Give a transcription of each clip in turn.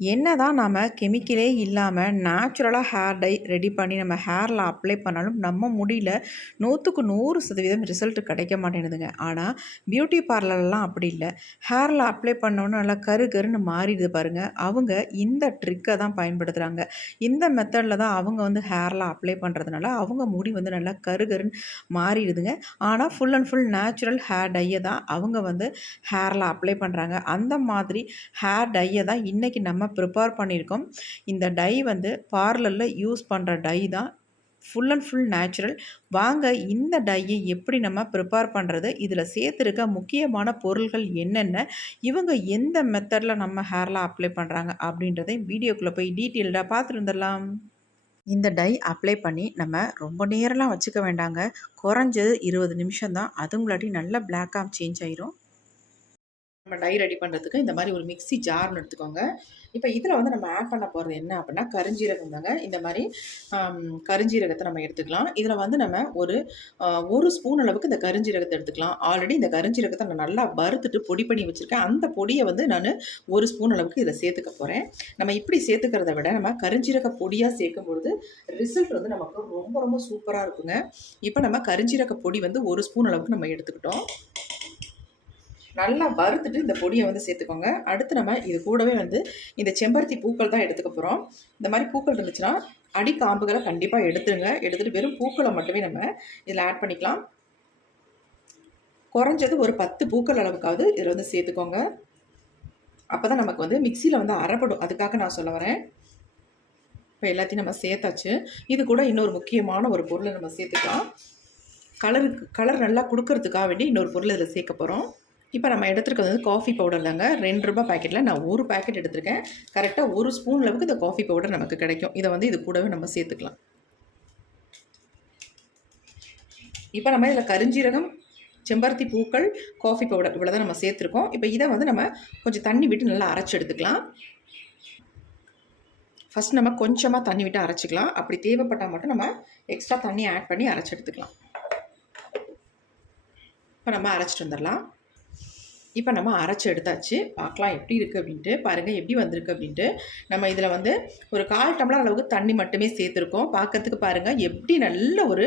என்ன தான் நாம் கெமிக்கலே இல்லாமல் நேச்சுரலாக ஹேர் டை ரெடி பண்ணி நம்ம ஹேரில் அப்ளை பண்ணாலும் நம்ம முடியல நூற்றுக்கு நூறு சதவீதம் ரிசல்ட் கிடைக்க மாட்டேங்குதுங்க ஆனால் பியூட்டி பார்லர்லாம் அப்படி இல்லை. ஹேரில் அப்ளை பண்ணோன்னு நல்லா கரு கருன்னு மாறிடுது பாருங்கள் அவங்க இந்த ட்ரிக்கை தான் பயன்படுத்துகிறாங்க இந்த மெத்தடில் தான் அவங்க வந்து ஹேரில் அப்ளை பண்ணுறதுனால அவங்க முடி வந்து நல்லா கரு கருன்னு மாறிடுதுங்க. ஆனால் full and full natural hair டையை தான் அவங்க வந்து ஹேரில் அப்ளை பண்ணுறாங்க அந்த மாதிரி ஹேர் டையை தான் இன்றைக்கி நம்ம நம்ம ப்ரிப்பேர் பண்ணியிருக்கோம். இந்த டை வந்து பார்லரில் யூஸ் பண்ணுற டை தான் ஃபுல் அண்ட் ஃபுல் நேச்சுரல் வாங்க இந்த டையை எப்படி நம்ம ப்ரிப்பேர் பண்ணுறது இதில் சேர்த்துருக்க முக்கியமான பொருள்கள் என்னென்ன? இவங்க எந்த மெத்தடில் நம்ம ஹேரில் அப்ளை பண்ணுறாங்க அப்படின்றதை வீடியோக்குள்ளே போய் டீட்டெயில்டாக பார்த்துருந்துடலாம். இந்த டை அப்ளை பண்ணி நம்ம ரொம்ப நேரம்லாம் வச்சுக்க வேண்டாங்க. குறைஞ்சது இருபது நிமிஷம் தான் அதுங்களாட்டி நல்லா பிளாக்காக சேஞ்ச் ஆயிரும். நம்ம டை ரெடி பண்ணுறதுக்கு இந்த மாதிரி ஒரு மிக்ஸி ஜார்னு எடுத்துக்கோங்க. இப்போ இதில் வந்து நம்ம ஆட் பண்ண போகிறது என்ன அப்படின்னா கருஞ்சீரகம் தாங்க. இந்த மாதிரி கருஞ்சீரகத்தை நம்ம எடுத்துக்கலாம். இதில் வந்து நம்ம ஒரு ஒரு ஸ்பூன் அளவுக்கு இந்த கருஞ்சீரகத்தை எடுத்துக்கலாம். ஆல்ரெடி இந்த கருஞ்சீரகத்தை நான் நல்லா வறுத்துட்டு பொடி பண்ணி வச்சுருக்கேன். அந்த பொடியை வந்து நான் ஒரு ஸ்பூன் அளவுக்கு இதில் சேர்த்துக்க போகிறேன் நம்ம இப்படி சேர்த்துக்கிறத விட நம்ம கருஞ்சீரக பொடியாக சேர்க்கும் பொழுது ரிசல்ட் வந்து நமக்கு ரொம்ப ரொம்ப சூப்பராக இருக்குங்க. இப்போ நம்ம கருஞ்சீரக பொடி வந்து ஒரு ஸ்பூன் அளவுக்கு நம்ம எடுத்துக்கிட்டோம். நல்லா வறுத்துட்டு இந்த பொடியை வந்து சேர்த்துக்கோங்க. அடுத்து நம்ம இது கூடவே வந்து இந்த செம்பருத்தி பூக்கள் தான் எடுத்துக்க போகிறோம் இந்த மாதிரி பூக்கள் இருந்துச்சுன்னா அடி காம்புகளை கண்டிப்பாக எடுத்துருங்க. எடுத்துகிட்டு வெறும் பூக்களை மட்டுமே நம்ம இதில் ஆட் பண்ணிக்கலாம். குறைஞ்சது ஒரு பத்து பூக்கள் அளவுக்காவது இதில் வந்து சேர்த்துக்கோங்க. அப்போ தான் நமக்கு வந்து மிக்சியில் வந்து அரைப்படும். அதுக்காக நான் சொல்ல வரேன். இப்போ எல்லாத்தையும் நம்ம சேர்த்தாச்சு. இது கூட இன்னொரு முக்கியமான ஒரு பொருளை நம்ம சேர்த்துக்கலாம். கலருக்கு கலர் நல்லா கொடுக்கறதுக்காக வேண்டி இன்னொரு பொருள் இதில் சேர்க்க போகிறோம் இப்போ நம்ம எடுத்துருக்கிறது வந்து காஃபி பவுடர் தாங்க. ரெண்டு ரூபாய் பாக்கெட்டில் நான் ஒரு பாக்கெட் எடுத்திருக்கேன். கரெக்டாக ஒரு ஸ்பூன் அளவுக்கு இந்த காஃபி பவுடர் நமக்கு கிடைக்கும். இதை வந்து இது கூடவே நம்ம சேர்த்துக்கலாம். இப்போ நம்ம இதில் கருஞ்சீரகம் செம்பருத்தி பூக்கள் காஃபி பவுடர் இவ்வளோ தான் நம்ம சேர்த்துருக்கோம். இப்போ இதை வந்து நம்ம கொஞ்சம் தண்ணி விட்டு நல்லா அரைச்சி எடுத்துக்கலாம். ஃபஸ்ட் நம்ம கொஞ்சமாக தண்ணி விட்டு அரைச்சிக்கலாம். அப்படி தேவைப்பட்டால் மட்டும் நம்ம எக்ஸ்ட்ரா தண்ணி ஆட் பண்ணி அரைச்சி எடுத்துக்கலாம். இப்போ நம்ம அரைச்சிட்டு வந்துடலாம். இப்போ நம்ம அரைச்சி எடுத்தாச்சு. பார்க்கலாம் எப்படி இருக்குது அப்படின்ட்டு. பாருங்கள் எப்படி வந்திருக்கு அப்படின்ட்டு. நம்ம இதில் வந்து ஒரு கால் டம்ளர் அளவுக்கு தண்ணி மட்டுமே சேர்த்துருக்கோம். பார்க்கறதுக்கு பாருங்கள் எப்படி நல்ல ஒரு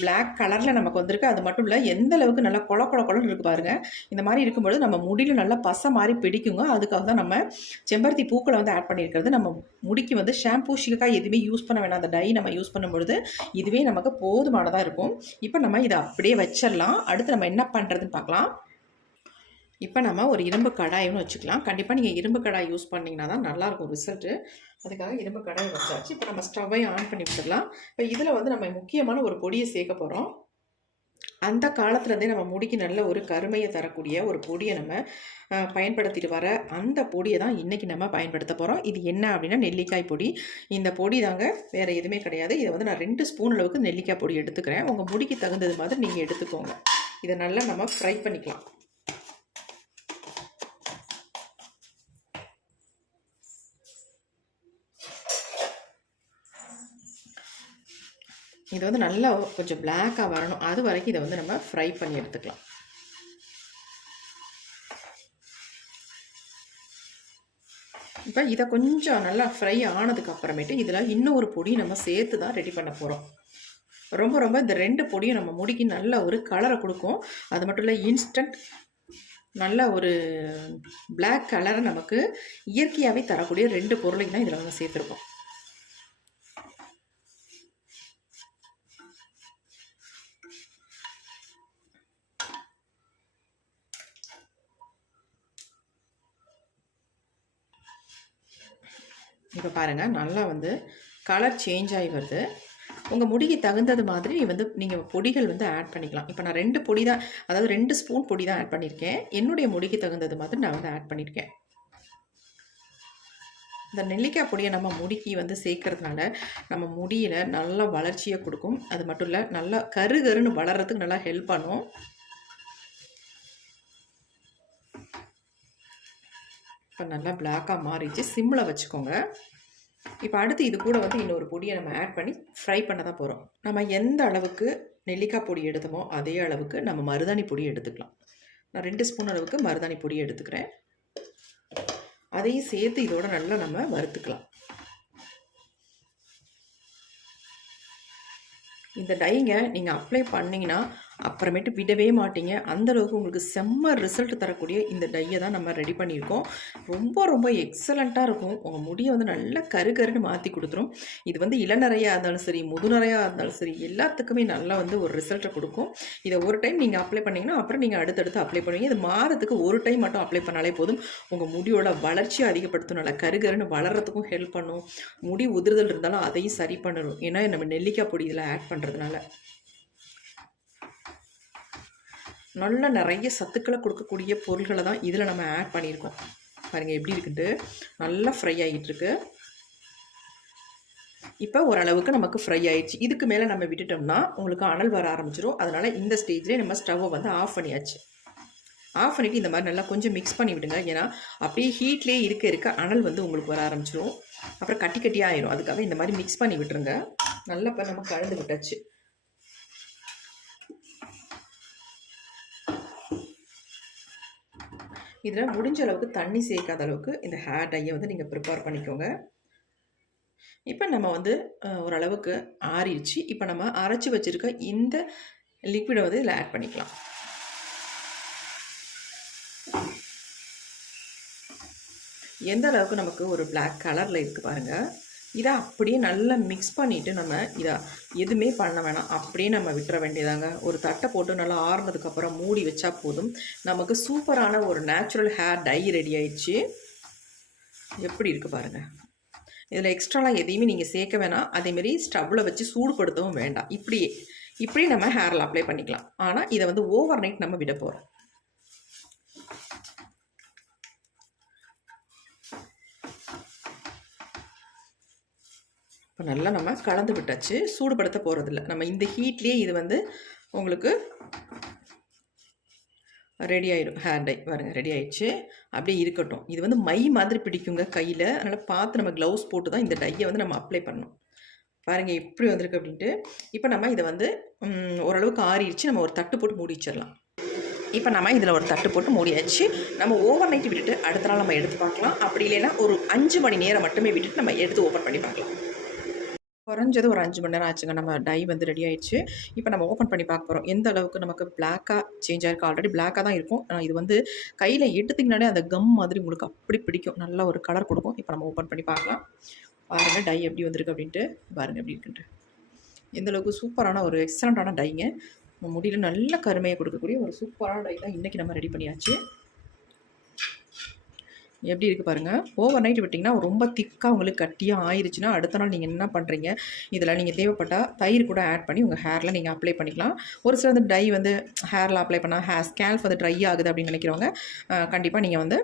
பிளாக் கலரில் நமக்கு வந்திருக்கு. அது மட்டும் இல்லை எந்த அளவுக்கு நல்லா கொல கொல கொலன்னு இருக்குது பாருங்கள் இந்த மாதிரி இருக்கும்பொழுது நம்ம முடியில் நல்லா பசை மாதிரி பிடிக்குங்க. அதுக்காக தான் நம்ம செம்பருத்தி பூக்களை வந்து ஆட் பண்ணியிருக்கிறது. நம்ம முடிக்கு வந்து ஷாம்பூ ஷிகக்காய் எதுவுமே யூஸ் பண்ண வேணாம். அந்த டை நம்ம யூஸ் பண்ணும்பொழுது இதுவே நமக்கு போதுமானதாக இருக்கும். இப்போ நம்ம இதை அப்படியே வச்சிடலாம். அடுத்து நம்ம என்ன பண்ணுறதுன்னு பார்க்கலாம். இப்போ நம்ம ஒரு இரும்பு கடாயின்னு வச்சுக்கலாம். கண்டிப்பாக நீங்கள் இரும்பு கடாய் யூஸ் பண்ணிங்கன்னா தான் நல்லாயிருக்கும் ரிசல்ட்டு அதுக்காக இரும்பு கடாய் வச்சாச்சு. இப்போ நம்ம ஸ்டவ்வை ஆன் பண்ணி விட்டுடலாம். இப்போ இதில் வந்து நம்ம முக்கியமான ஒரு பொடியை சேர்க்க போகிறோம் அந்த காலத்துலேருந்தே நம்ம முடிக்கு நல்ல ஒரு கருமையை தரக்கூடிய ஒரு பொடியை நம்ம பயன்படுத்திட்டு வர அந்த பொடியை தான் இன்றைக்கி நம்ம பயன்படுத்த போகிறோம் இது என்ன அப்படின்னா நெல்லிக்காய் பொடி. இந்த பொடி தாங்க வேறு எதுவுமே கிடையாது. இதை வந்து நான் ரெண்டு ஸ்பூன் அளவுக்கு நெல்லிக்காய் பொடி எடுத்துக்கிறேன். உங்கள் முடிக்கு தகுந்தது மாதிரி நீங்கள் எடுத்துக்கோங்க. இதை நல்லா நம்ம ஃப்ரை பண்ணிக்கலாம். இது வந்து நல்லா கொஞ்சம் பிளாக்காக வரணும். அது வரைக்கும் இதை வந்து நம்ம ஃப்ரை பண்ணி எடுத்துக்கலாம். இப்போ இதை கொஞ்சம் நல்லா ஃப்ரை ஆனதுக்கு அப்புறமேட்டு இதில் இன்னொரு பொடி நம்ம சேர்த்து தான் ரெடி பண்ண போகிறோம் ரொம்ப ரொம்ப இந்த ரெண்டு பொடியும் நம்ம முடிக்கு நல்ல ஒரு கலரை கொடுக்கும். அது மட்டும் இல்லை இன்ஸ்டன்ட் நல்ல ஒரு பிளாக் கலரை நமக்கு இயற்கையாகவே தரக்கூடிய ரெண்டு பொருளையும் தான் இதில் வந்து சேர்த்துருக்கோம். இப்போ பாருங்கள் நல்லா வந்து கலர் சேஞ்ச் ஆகி வருது. உங்கள் முடிக்கு தகுந்தது மாதிரி வந்து நீங்கள் பொடிகள் வந்து ஆட் பண்ணிக்கலாம். இப்போ நான் ரெண்டு பொடி தான் அதாவது ரெண்டு ஸ்பூன் பொடி தான் ஆட் பண்ணியிருக்கேன் என்னுடைய முடிக்கு தகுந்தது மாதிரி நான் வந்து ஆட் பண்ணியிருக்கேன் இந்த நெல்லிக்காய் பொடியை நம்ம முடிக்கு வந்து சேர்க்கறதுனால நம்ம முடியில் நல்லா வளர்ச்சியை கொடுக்கும். அது மட்டும் இல்லை நல்லா கரு கருன்னு வளர்கிறதுக்கு நல்லா ஹெல்ப் பண்ணும். இப்போ நல்லா பிளாக்காக மாறிச்சு சிம்மில் வச்சுக்கோங்க. இப்போ அடுத்து இது கூட வந்து இன்னொரு பொடியை நம்ம ஆட் பண்ணி ஃப்ரை பண்ண தான் போகிறோம் நம்ம எந்த அளவுக்கு நெல்லிக்காய் பொடி எடுத்தோமோ அதே அளவுக்கு நம்ம மருதாணி பொடி எடுத்துக்கலாம். நான் ரெண்டு ஸ்பூன் அளவுக்கு மருதாணி பொடி எடுத்துக்கிறேன். அதையும் சேர்த்து இதோட நல்லா நம்ம வறுத்துக்கலாம். இந்த டைங்க நீங்கள் அப்ளை பண்ணிங்கன்னா அப்புறமேட்டு விடவே மாட்டீங்க. அந்தளவுக்கு உங்களுக்கு செம்ம ரிசல்ட் தரக்கூடிய இந்த டையை தான் நம்ம ரெடி பண்ணியிருக்கோம். ரொம்ப ரொம்ப எக்ஸலண்ட்டாக இருக்கும். உங்கள் முடியை வந்து நல்லா கரு கருன்னு மாற்றி கொடுத்துரும். இது வந்து இளநறையாக இருந்தாலும் சரி முதுநறையாக இருந்தாலும் சரி எல்லாத்துக்குமே நல்லா வந்து ஒரு ரிசல்ட்டை கொடுக்கும். இதை ஒரு டைம் நீங்கள் அப்ளை பண்ணிங்கன்னா அப்புறம் நீங்கள் அடுத்தடுத்து அப்ளை பண்ணுவீங்க. இது மாதத்துக்கு ஒரு டைம் மட்டும் அப்ளை பண்ணாலே போதும். உங்கள் முடியோட வளர்ச்சியை அதிகப்படுத்தும். நல்லா கருகருன்னு வளர்கிறதுக்கும் ஹெல்ப் பண்ணும். முடி உதிர்தல் இருந்தாலும் அதையும் சரி பண்ணணும். ஏன்னா நம்ம நெல்லிக்காய் பொடி இதில் ஆட் பண்ணுறதுனால நல்ல நிறைய சத்துக்களை கொடுக்கக்கூடிய பொருள்களை தான் இதில் நம்ம ஆட் பண்ணியிருக்கோம். பாருங்கள் எப்படி இருக்குன்ட்டு. நல்லா ஃப்ரை ஆகிட்டுருக்கு. இப்போ ஓரளவுக்கு நமக்கு ஃப்ரை ஆயிடுச்சு. இதுக்கு மேலே நம்ம விட்டுட்டோம்னா உங்களுக்கு அனல் வர ஆரம்பிச்சிடும் அதனால் இந்த ஸ்டேஜ்லேயே நம்ம ஸ்டவ்வை வந்து ஆஃப் பண்ணியாச்சு. ஆஃப் பண்ணிவிட்டு இந்த மாதிரி நல்லா கொஞ்சம் மிக்ஸ் பண்ணி விடுங்க. ஏன்னா அப்படியே ஹீட்லேயே இருக்க இருக்க அனல் வந்து உங்களுக்கு வர ஆரம்பிச்சிடும் அப்புறம் கட்டி கட்டியாக ஆயிரும். அதுக்காக இந்த மாதிரி மிக்ஸ் பண்ணி விட்டுருங்க. நல்லா இப்போ நம்ம கலந்து விட்டாச்சு. இதில் முடிஞ்ச அளவுக்கு தண்ணி சேர்க்காத அளவுக்கு இந்த ஹேர் டையை வந்து நீங்கள் ப்ரிப்பேர் பண்ணிக்கோங்க. இப்போ நம்ம வந்து ஓரளவுக்கு ஆறிடுச்சு. இப்போ நம்ம அரைச்சி வச்சுருக்க இந்த லிக்விடை வந்து இதில் ஆட் பண்ணிக்கலாம். எந்த அளவுக்கு நமக்கு ஒரு பிளாக் கலரில் இருக்குது பாருங்கள் இதை அப்படியே நல்லா மிக்ஸ் பண்ணிவிட்டு நம்ம இதை எதுவுமே பண்ண வேணாம். அப்படியே நம்ம விட்டுற வேண்டியதாங்க. ஒரு தட்டை போட்டு நல்லா ஆறுனதுக்கப்புறம் மூடி வச்சா போதும். நமக்கு சூப்பரான ஒரு நேச்சுரல் ஹேர் டை ரெடி ஆயிடுச்சு. எப்படி இருக்குது பாருங்கள் இதில் எக்ஸ்ட்ராலாம் எதையுமே நீங்கள் சேர்க்க வேணாம். அதேமாரி ஸ்டவ்வில் வச்சு சூடுபடுத்தவும் வேண்டாம். இப்படியே இப்படி நம்ம ஹேரில் அப்ளை பண்ணிக்கலாம். ஆனால் இதை வந்து ஓவர் நைட் நம்ம விட போகிறோம் இப்போ நல்லா நம்ம கலந்து விட்டாச்சு. சூடுபடுத்த போகிறதில்ல நம்ம இந்த ஹீட்லேயே இது வந்து உங்களுக்கு ரெடி ஆயிடும் ஹேர் டை பாருங்கள் ரெடி ஆயிடுச்சு. அப்படியே இருக்கட்டும். இது வந்து மை மாதிரி பிடிக்குங்க கையில். அதனால் பார்த்து நம்ம க்ளவுஸ் போட்டு தான் இந்த டையை வந்து நம்ம அப்ளை பண்ணணும். பாருங்கள் எப்படி வந்திருக்கு அப்படின்ட்டு. இப்போ நம்ம இதை வந்து ஓரளவுக்கு ஆறிடுச்சு. நம்ம ஒரு தட்டு போட்டு மூடி வச்சிடலாம். இப்போ நம்ம இதில் ஒரு தட்டு போட்டு மூடியாச்சு. நம்ம ஓவர் நைட்டு விட்டுட்டு அடுத்த நாள் நம்ம எடுத்து பார்க்கலாம். அப்படி இல்லைன்னா ஒரு அஞ்சு மணி நேரம் மட்டுமே விட்டுட்டு நம்ம எடுத்து ஓப்பன் பண்ணி பார்க்கலாம். குறைஞ்சது ஒரு அஞ்சு மணி நேரம் ஆச்சுங்க. நம்ம டை வந்து ரெடி ஆயிடுச்சு. இப்போ நம்ம ஓப்பன் பண்ணி பார்க்க போகிறோம் எந்த அளவுக்கு நமக்கு பிளாக்காக சேஞ்ச் ஆயிருக்கு? ஆல்ரெடி பிளாக்காக தான் இருக்கும். ஆனால் இது வந்து கையில் எடுத்திங்கனாலே அந்த கம் மாதிரி உங்களுக்கு அப்படி பிடிக்கும். நல்ல ஒரு கலர் கொடுக்கும். இப்போ நம்ம ஓப்பன் பண்ணி பார்க்கலாம். பாருங்கள் டை எப்படி வந்திருக்கு அப்படின்ட்டு. பாருங்கள் எப்படி இருக்குன்ட்டு. எந்த அளவுக்கு சூப்பரான ஒரு எக்ஸலண்ட்டான டைங்க. முடியல நல்ல கருமையை கொடுக்கக்கூடிய ஒரு சூப்பரான டை தான் இன்றைக்கி நம்ம ரெடி பண்ணியாச்சு. எப்படி இருக்குது பாருங்கள் ஓவர் நைட் விட்டிங்கன்னா ரொம்ப திக்காக உங்களுக்கு கட்டியாக ஆயிடுச்சுன்னா அடுத்த நாள் நீங்கள் என்ன பண்ணுறீங்க இதில் நீங்கள் தேவைப்பட்டால் தயிர் கூட ஆட் பண்ணி உங்கள் ஹேரில் நீங்கள் அப்ளை பண்ணிக்கலாம். ஒரு சில வந்து டை வந்து ஹேரில் அப்ளை பண்ணால் ஹேர் ஸ்கேல்ஃப் வந்து ட்ரை ஆகுது அப்படின்னு நினைக்கிறவங்க கண்டிப்பாக நீங்கள் வந்து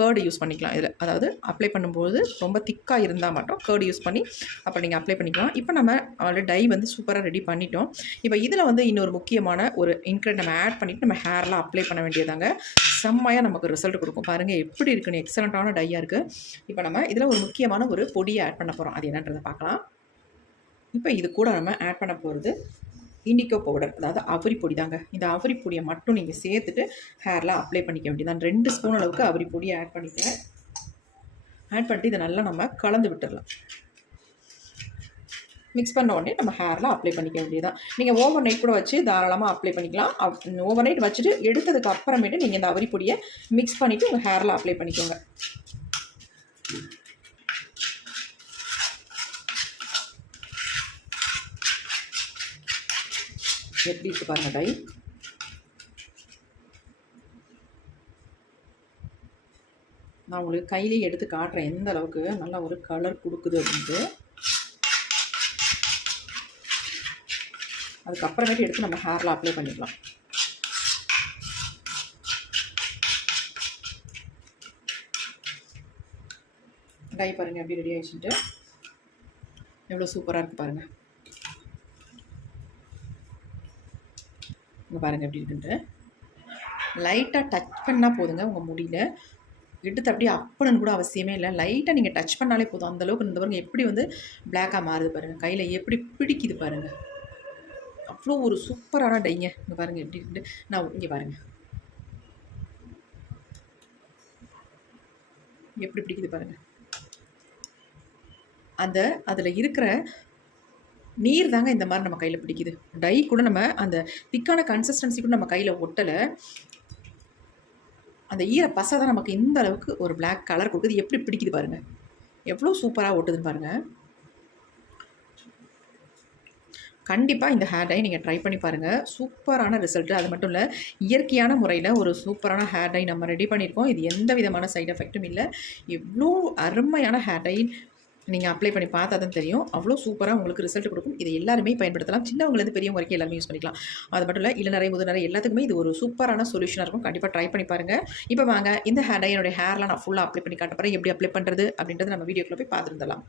கேர்டு யூஸ் பண்ணிக்கலாம். இதில் அதாவது அப்ளை பண்ணும்போது ரொம்ப திக்காக இருந்தால் மட்டும் கேர்டு யூஸ் பண்ணி அப்புறம் நீங்கள் அப்ளை பண்ணிக்கலாம். இப்போ நம்ம ஆல்ரெடி டை வந்து சூப்பராக ரெடி பண்ணிட்டோம். இப்போ இதில் வந்து இன்னொரு முக்கியமான ஒரு இன்க்ரெட் நம்ம ஆட் பண்ணிவிட்டு நம்ம ஹேரில் அப்ளை பண்ண வேண்டியதாங்க செம்மையாக நமக்கு ரிசல்ட் கொடுக்கும். பாருங்கள் எப்படி இருக்குன்னு எக்ஸலண்ட்டான டையாக இருக்குது இப்போ நம்ம இதில் ஒரு முக்கியமான ஒரு பொடியை ஆட் பண்ண போகிறோம் அது என்னன்றதை பார்க்கலாம். இப்போ இது கூட நம்ம ஆட் பண்ண போகிறது இண்டிகோ பவுடர் அதாவது அவரி பொடி தாங்க. இந்த அவரி பொடியை மட்டும் நீங்கள் சேர்த்துட்டு ஹேரில் அப்ளை பண்ணிக்க வேண்டியதான் ரெண்டு ஸ்பூன் அளவுக்கு அவரி பொடியை ஆட் பண்ணிக்கிறேன் ஆட் பண்ணிட்டு இதை நல்லா நம்ம கலந்து விட்டுடலாம். மிக்ஸ் பண்ண உடனே நம்ம ஹேரில் அப்ளை பண்ணிக்க வேண்டியதான் நீங்கள் ஓவர் நைட் கூட வச்சு தாராளமாக அப்ளை பண்ணிக்கலாம். ஓவர் நைட் வச்சுட்டு எடுத்ததுக்கு அப்புறமேட்டு நீங்கள் இந்த அவரி பொடியை மிக்ஸ் பண்ணிவிட்டு உங்கள் ஹேரில் அப்ளை பண்ணிக்கோங்க. எப்படி இருக்கு பாருங்க டை. நான் உங்களுக்கு கையிலேயே எடுத்து காட்டுறேன். எந்த அளவுக்கு? நல்லா ஒரு கலர் கொடுக்குது அப்படின்ட்டு. அதுக்கப்புறமேட்டு எடுத்து நம்ம ஹேரில் அப்ளை பண்ணிக்கலாம். டை பாருங்கள் எப்படி ரெடி ஆகிடுச்சுட்டு எவ்வளோ சூப்பராக இருக்குது பாருங்கள் இங்கே பாருங்கள் எப்படி இருக்குன்ட்டு. லைட்டாக டச் பண்ணால் போதுங்க உங்கள் முடியல. எடுத்து அப்படியே அப்பணுன்னு கூட அவசியமே இல்லை. லைட்டாக நீங்கள் டச் பண்ணாலே போதும். அந்தளவுக்கு இந்த பாருங்கள் எப்படி வந்து பிளாக்காக மாறுது பாருங்கள் கையில் எப்படி பிடிக்குது பாருங்கள் அவ்வளோ ஒரு சூப்பரான டைங்க இங்கே பாருங்கள் எப்படி நான் இங்கே பாருங்கள் எப்படி பிடிக்குது பாருங்கள் அந்த அதில் இருக்கிற நீர் தாங்க இந்த மாதிரி நம்ம கையில் பிடிக்குது. டை கூட நம்ம அந்த திக்கான கன்சிஸ்டன்சி கூட நம்ம கையில் ஒட்டலை. அந்த ஈர பசை தான் நமக்கு இந்த அளவுக்கு ஒரு பிளாக் கலர் கொடுக்குது. எப்படி பிடிக்குது பாருங்கள் எவ்வளோ சூப்பராக ஒட்டுதுன்னு பாருங்கள் கண்டிப்பாக இந்த ஹேர் டை நீங்கள் ட்ரை பண்ணி பாருங்கள் சூப்பரான ரிசல்ட்டு அது மட்டும் இல்லை இயற்கையான முறையில் ஒரு சூப்பரான ஹேர் டை நம்ம ரெடி பண்ணியிருக்கோம். இது எந்த விதமான சைடு எஃபெக்ட்டும் இல்லை. எவ்வளோ அருமையான ஹேர் டை நீங்கள் அப்ளை பண்ணி பார்த்தா தான் தெரியும். அவ்வளோ சூப்பராக உங்களுக்கு ரிசல்ட் கொடுக்கும். இதை எல்லாருமே பயன்படுத்தலாம். சின்னவங்கலேருந்து பெரியவங்க வரைக்கும் எல்லாருமே யூஸ் பண்ணிக்கலாம். அது மட்டும் இல்லை இல்லை நிறைய முதல் நிறைய எல்லாத்துக்குமே இது ஒரு சூப்பரான சொல்யூஷனாக இருக்கும். கண்டிப்பாக ட்ரை பண்ணி பாருங்கள் இப்போ வாங்க இந்த ஹேர் டை என்னுடைய ஹேர்லாம் நான் ஃபுல்லாக அப்ளை பண்ணி காட்ட போகிறேன் எப்படி அப்ளை பண்ணுறது அப்படின்றத நம்ம வீடியோக்குள்ளே போய் பார்த்துருந்தலாம்.